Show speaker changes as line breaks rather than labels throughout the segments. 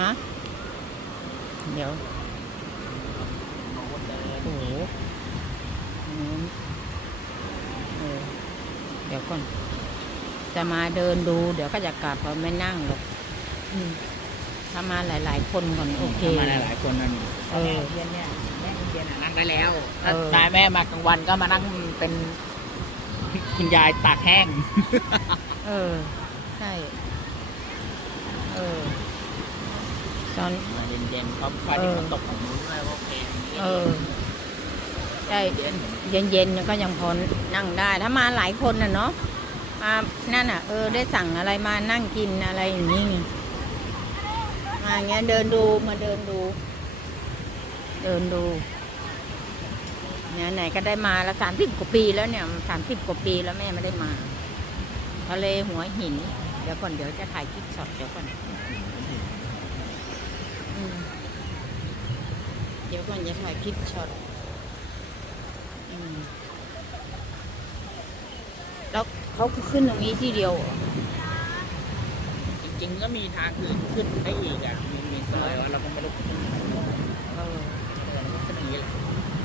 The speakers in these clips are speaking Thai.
ฮะ เดี๋ยว
น้องคนเดิน
โอ้โหอืมเออเดี๋ยวก่อน จะมาเดินดู เดี๋ยวก็จะกลับเพราะไม่นั่งหรอกอืมถ้ามาหลาย ๆ คนก่อนโอเค
มาหลายๆคนนั่น
เออ
เย็นเนี่ยแม่เย็นๆอะนั่งได้แล้วถ้า
เออ
นายแม่มากลางวันก็มานั่งเป็นคุณยายตากแห้ง
เออ ใช่ เออ ตอน
มาเย็นๆเพราะไฟที่มันตกของนู้นด้วยโอเค
เออ ใช่
เย็น
เย็นๆก็ยังพอนั่งได้ ถ้ามาหลายคนน่ะเนาะมานั่นอะ เออ ได้สั่งอะไรมานั่งกินอะไรอย่างนี้ไงมาอย่างเงี้ยเดินดูมาเดินดู เดินดูเนี่ยไหนก็ได้มาละสามสิบกว่าปีแล้วเนี่ยสามสิบกว่าปีแล้วแม่ไม่ได้มาทะเลหัวหิน เดี๋ยวก่อนเดี๋ยวจะถ่ายคลิปช็อตเดี๋ยวก่อนอืมเดี๋ยวก่อนจะถ่ายคลิปช็อตอืมแล้วเขาขึ้นตรงนี้ที่เดียวเหรอ
จริงๆก็มีทางอื่นขึ้นได้อีกอะมีมีซอยว่าเราก็ไม่รู้ขึ้น
เออ
เออเราก็ขึ้นอย่างนี้แหละ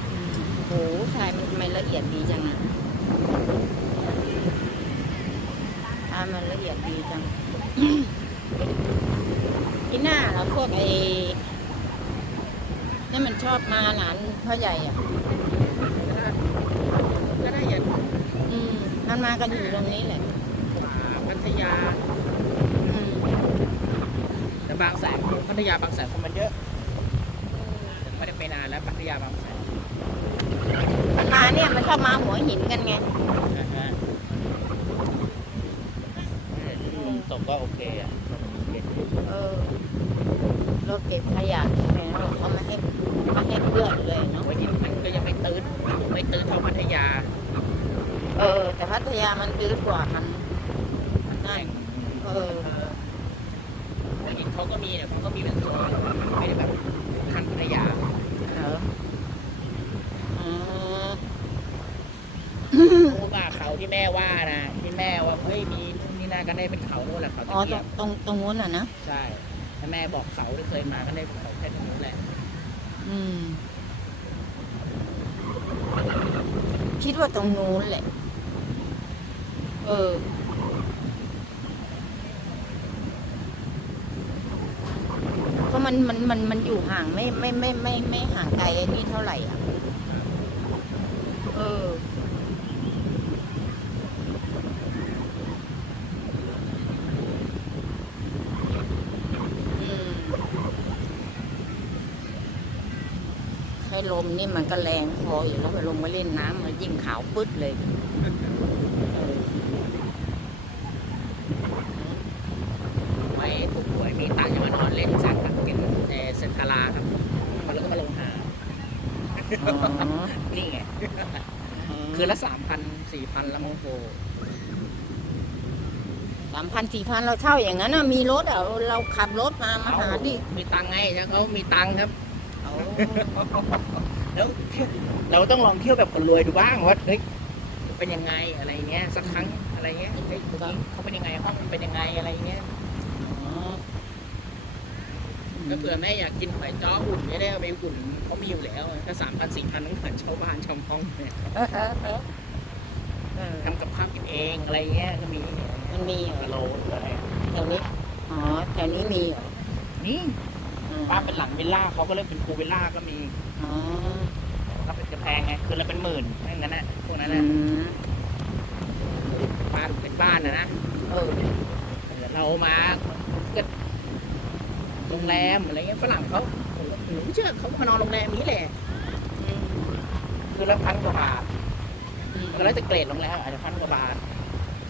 อืมโหทรายมันทำไมละเอียดดีจังอะทรายมันละเอียดดีจังที่หน้าเราพวกไอ้นี่มัน ชอบมาหลานพ่อใหญ่อะ
ก็ได้อย่าง
อืมมันมากันอยู่ตรงนี้แหละ
พัทยา
อืม
แต่บางแสนพัทยาบางแสนคนมันเยอะไม่ได้ไปนานแล้วพัทยาบางแสน
มันมาเนี่ยมันชอบมาหัวหินกันไง
อ่าฮะลมตกก็โอเคอะเย็น
เออรถเก็บขยะ เนี่ยเขาไม่ให้ไม่ให้เพื่อนเลยเนาะ
หัวหินมันก็ยังไม่ตื้นไม่ตื้นเท่าพัทยา
เออ แต่พัทยามันดื้อกว่ามันนั่นเออ
หัวหินเขาก็มีเนี่ยเขาก็มีเป็นโซนไม่ได้แบบทันพัทยา
เหรออ๋อ
พูดว่าเขาที่แม่ว่านะที่แม่ว่าเฮ้ยมีนู่นนี่นั่นก็ได้เป็นเขาโน่นแหละเขา
อ๋อ
ตะ
ตร
เกีย
ง
บ
ตรงตรงนู้นอะนะ
ใช่ถ้าแม่บอกเขาที่เคยมาก็ได้เขาแค่ตรงนู้นแหละ
อืม คิดว่าตรงนู้นแหละ เออก็มันมันมันมันอยู่ห่างไม่ไม่ไม่ไม่ไม่ห่างไกลไอ้นี่เท่าไหร่อะ เออ อืม ใช้ลมนี่มันก็แรงพออยู่แล้วไปลงมาเล่นน้ำมันยิ่งขาวปึ๊ดเลยเออ
ไว้ผู้ป่วยมีตังค์จะมานอนเล่นสักกับกินในเซนทาราครับมันแล้วก็มาลงหา
อ๋อ
นี่ไงคืนละสามพันสี่พันละโมโห
สามพันสี่พันเราเช่าอย่างนั้นน่ะมีรถอะเราขับรถมามาหาดิ
มีตังค์ไงถ้าเขามีตังค์ครับ
เอา
แล้วเราต้องลองเที่ยวแบบคนรวยดูบ้างว่าเฮ้ยเป็นยังไงอะไรเงี้ยสักครั้งอะไรเงี้ยเฮ้ยเขาเป็นยังไงห้องเป็นยังไงอะไรเงี้ย
อ๋อ
ถ้าเผื่อแม่อยากกินหอยจ้ออุ่นไม่ได้เอาไปอุ่นเขามีอยู่แล้วถ้าสามพันสี่พันต้องเหมือนเช่าบ้านเช่าห้องเนี่ย
เออเออเออเออ
ทำกับข้าวกินเองอะไรเงี้ยก็มี
มันมีเหร
กะ
อ
โหลอะไร
แถวนี้อ๋อแถวนี้มีเหรอ
นี่
อืม
บ้านเป็นหลังวิลล่าเขาก็เริ่มเป็นพูลวิลล่าก็มี
อ๋อ
ก็เป็นจะแพงไงคือละเป็นหมื่นนั่นนั้นนะพวกนั้น
อื
นะ
ม
บ้านเป็นบ้านนะนะ
เออ
แต่เรามาก็โรงแรมอะไรเงี้ยฝรั่งเขาหนูเชื่อเขามานอนโรงแรมนี้แหละ
อืม
คือละพันกว่าบาท
อืม
ก็แล้วแต่เกรดโรงแรมอาจจะพันกว่าบาท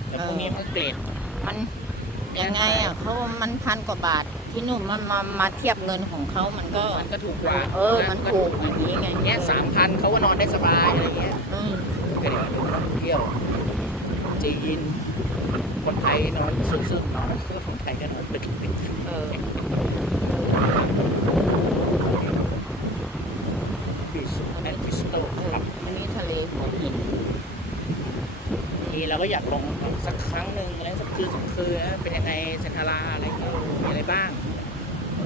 แต่พวกนี้มันเกรด
มันยังไงอะเขามันพันกว่าบาท ที่นู่นมันมามาเทียบเงินของเขามันก็
มันก็ถูกกว่า
เออ มันถูกอย่างนี้ไง
อย่างเงี้ยสามพันเขาก็นอนได้สบายอะไรเงี้ย
อืม
ก็เดี๋ยวดูนักท่องเที่ยวจีนคนไทยนอนซื่อๆนอนคือคนไทยก็นอนตึกตึก
เออ
บิสแอนด์บิสโต
เออ
ครับ
อันนี้ทะเลหัวหิน
ทีเราก็อยากลงสักครั้งหนึ่งอะไรสักคืนสองคืนนะเป็นยังไงเซนทาราอะไรเงี้ยมีอะไรบ้าง
เอ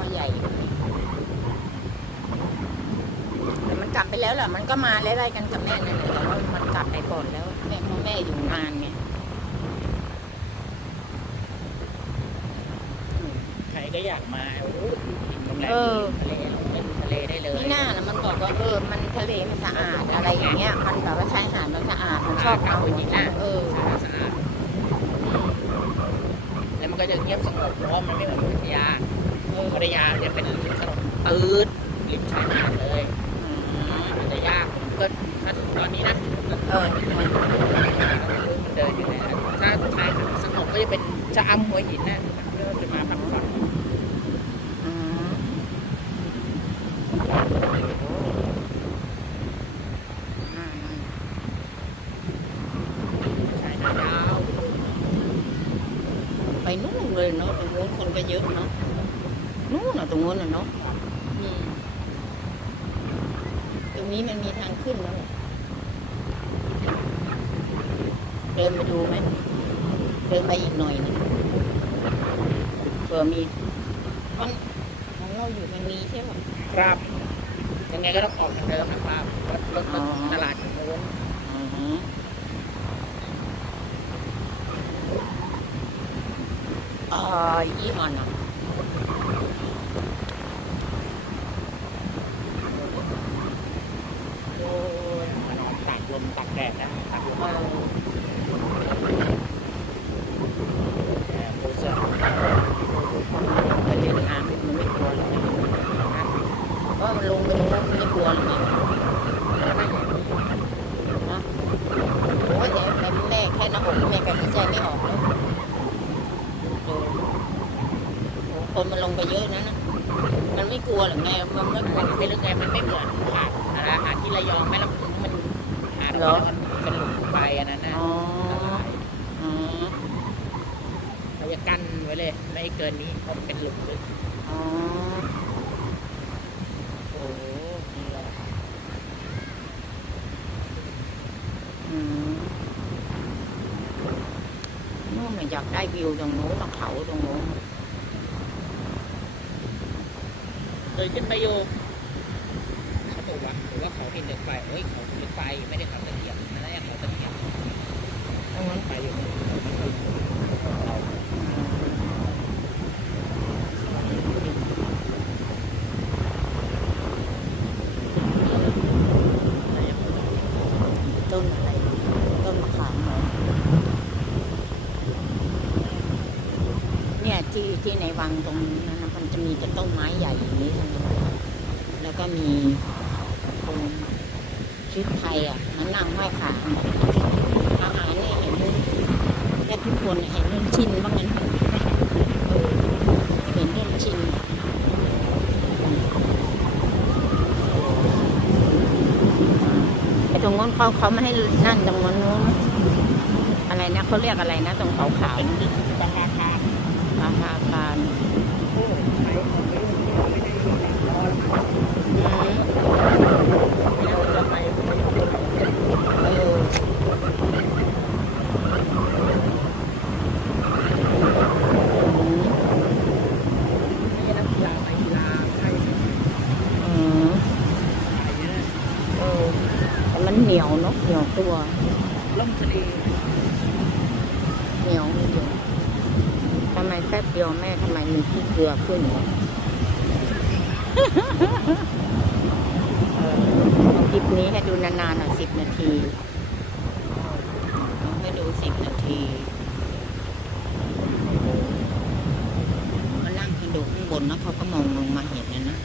มาใหญ่แต่มันกลับไป แล้วแหละมันก็มาไล่ๆกันกับแม่นั่นแหละแต่ว่ามันกลับไปก่อนแล้วแม่เพราะแม่อยู่นานไง
ใครก็อยากมาโอ้โหโรงแรม
เออ
ทะเลเป็นทะเลได้เลย
นี่น่าละมันบอกว่าเออมันทะเลมันสะอาดอะไรอย่างเงี้ย มันแบบว่าชายหาดมันสะอาดมันชอบเอาอย่างเงี้ยเออ
สะอาดสะอาดแล้วมันก็จะเงียบสงบเพราะว่ามันไม่เหมือนพัทยา
เออ
พัทยาจะเป็นถนนตืดริมชายหาดเลยอาจจะยา กก็ถ้าถึงตอนนี้นะ
เออ
เดินอยู่ในนั้นถ้าชายหาดสงบก็จะเป็นชะอำหัวหินนะเริ่มจะมาพักผ่อน
อืมอ่า
ชายหาดยาว
ไปนู่นเลยเนาะตรงนู้นคนก็เยอะเนาะนู่นน่ะตรงนู้นน่ะเนาะอืมตรงนี้มันมีทาง ขึ้นแล้วแหละเดินไปดูไหมเดินไปอีกหน่อยหนึงเผื่อมีมันของเราอยู่มันมีใช่ไหม
ครับยังไงก็ต้องออกทางเดิมนะครับรถรถ
อ๋อ
ตลาดทางโน้น
อือฮึอ่ายี่ห้อน่ะ
โอ้ยมานอนตากลมตากแดดนะตากลม
เออ
แดดโคเซอร์
ไปเดินทางมันไม่กลัวหรอกนะว่ามันลงไปตรง นั้นมันไม่กลัวหรอกนนะโอ้ยแต่แต่แม่แค่หน้าอกแม่ก็หายใจไม่ออกแล้วดูโอ้คนมันลงไปเยอะนะนะมันไม่กลัวหรอกแม่มันไม่กลัว
ไม่รู้ไงมันไม่เหมือนหาดอะไรหาดที่ระยองแม่ลำพูนมันหาด
เหรอ
มันเป็นหลุมไฟอันนั้นนะ
อ๋ออ๋อ
เราจะกั้นไว้เลย ไม่เกินนี้เพราะมันเป็นหลุมลึก
อ๋อ
โอ้โหนี่แหละ
อืมนู่นน่ะ อยากได้วิวตรงโน้นน่ะเขาตรงโน้น
เคยขึ้นไปอยู่เขาบอกว่าหรือว่าเขาเห็นเหล็กไฟเฮ้ยเขาเห็นเหล็กไฟไม่ได้เขาตะเกียบนั่นแหละเขาตะเกียบ
ตรงนั้น
ไปอยู่เนี่ยเรา
ต้นอะไร ต้นมะขามเหรอเนี่ยที่ที่ใน วังตรงนั้นนะมันจะมีแต่ต้นไม้ใหญ่อย่างนี้ทั้งนั้นแล้วก็มีคนชุดไทยอะมันนั่งไหว้ขาอาหารเนี่ยเห็นเลยแทบทุกคนเห็นเรื่องชินบ้างงั้นเห็นเรื่องชินไอ้ตรงนู้นเขาเขาไม่ให้นั่งตรงนู้นนู้นอะไรนะเขาเรียกอะไรนะ ตรงขาวขาว
อาหา
ราคานอืม
เราจะไป
เออ
ไม่นักกีฬาไปกีฬาใช่
อืม
ไปเนี่ย
เออแต่มันเหนียวเนาะเหนียวตัว
ล่มทะเล
เหนียวเหนียวทำไมแป๊บเดียวแม่ทำไมมีขี้เกลือขึ้นเอาคลิปนี้ให้ดูนานๆหน่อยสิบนาทีให้ดูสิบนาทีมานั่งกินดูข้างบนนะเขาก็มองลงมาเห็นนะนะ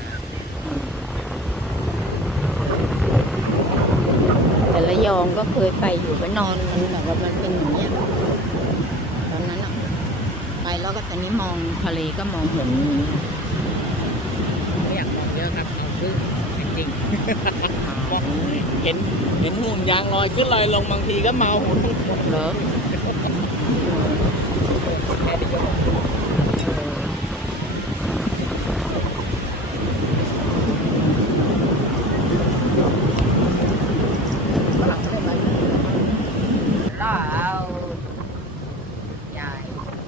แต่ละยองก็เคยไปอยู่ไปนอนมันแบบว่ามันเป็นอย่างเงี้ย ตอนนี้มองทะเลก็มองเห็น
ไม่อยากมองเยอะครับเอาซื้งจริงเห็นเห็นห่วยางลอยขึ้นลอยลงบางทีก็เมา
หุ่น
เลย